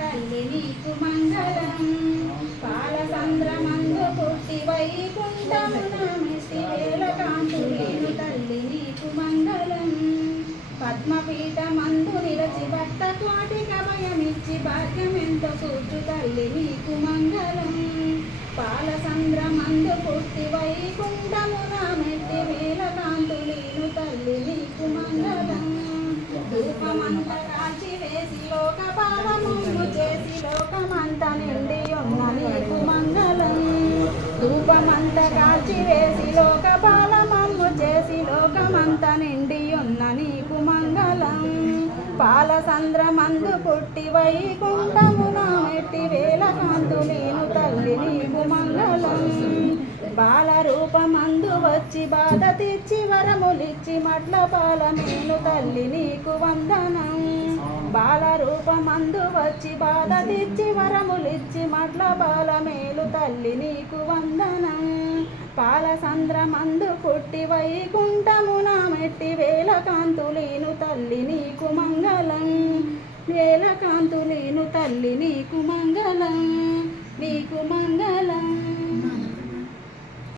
తల్లి నీకు మంగళం పాలసంద్రమందు పుట్టి వైకుంఠమున మెట్టి వేల కాంతులేను తల్లి నీకు మంగళం పద్మపీఠమందు నిలచి భక్త కోటిక భయమిచ్చి భాగ్యమెంతో కూర్చు తల్లి నీకు మంగళం పాలసంద్రమందు పుట్టి వైకుంఠమున మెట్టి వేల కాంతులేను తల్లి నీకు మంగళం ధూపమంత కాల్చి వేసి లోకపాలముందు చేసి లోకమంత నిండి ఉన్న నీకు మంగళం ధూపమంత కాల్చి వేసి లోకపాలమమ్ము చేసి లోకమంత నిండి ఉన్న నీకు మంగళం పాలసంద్రమందు పుట్టి వైకుంఠమున మెట్టి వేల కాంతులేను తల్లి నీకు మంగళం బాలరూపమందు వచ్చి బాధ తెచ్చి వరములిచ్చి మట్ల పాలమేను తల్లి నీకు వందనం బాలరూపమందు వచ్చి బాధ తెచ్చి వరములిచ్చి మట్ల పాలమేలు తల్లి నీకు వందనం పాలసంద్రమందు పుట్టి వైకుంఠమున మెట్టి వేల కాంతులేను తల్లి నీకు మంగళం వేల కాంతులేను తల్లి నీకు మంగళం నీకు మంగళం